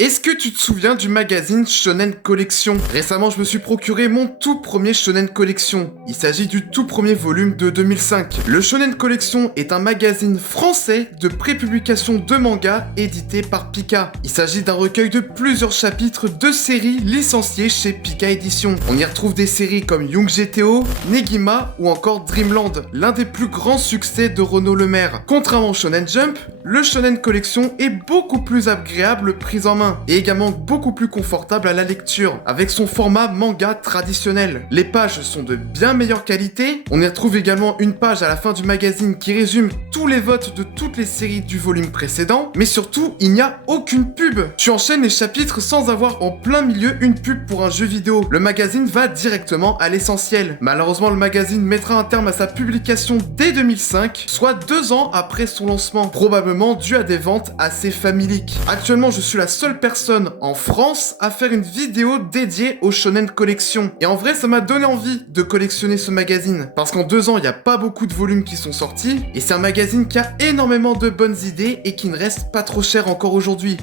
Est-ce que tu te souviens du magazine Shonen Collection? Récemment, je me suis procuré mon tout premier Shonen Collection. Il s'agit du tout premier volume de 2005. Le Shonen Collection est un magazine français de prépublication de manga édité par Pika. Il s'agit d'un recueil de plusieurs chapitres de séries licenciées chez Pika Édition. On y retrouve des séries comme Young GTO, Negima ou encore Dreamland, l'un des plus grands succès de Renaud Lemaire. Contrairement au Shonen Jump, le Shonen Collection est beaucoup plus agréable prise en main et également beaucoup plus confortable à la lecture, avec son format manga traditionnel. Les pages sont de bien meilleure qualité, on y retrouve également une page à la fin du magazine qui résume tous les votes de toutes les séries du volume précédent, mais surtout, il n'y a aucune pub. Tu enchaînes les chapitres sans avoir en plein milieu une pub pour un jeu vidéo. Le magazine va directement à l'essentiel. Malheureusement, le magazine mettra un terme à sa publication dès 2005, soit 2 ans après son lancement, probablement dû à des ventes assez faméliques. Actuellement, je suis la seule personne en France à faire une vidéo dédiée au Shonen Collection. Et en vrai, ça m'a donné envie de collectionner ce magazine. Parce qu'en 2 ans, il n'y a pas beaucoup de volumes qui sont sortis. Et c'est un magazine qui a énormément de bonnes idées et qui ne reste pas trop cher encore aujourd'hui.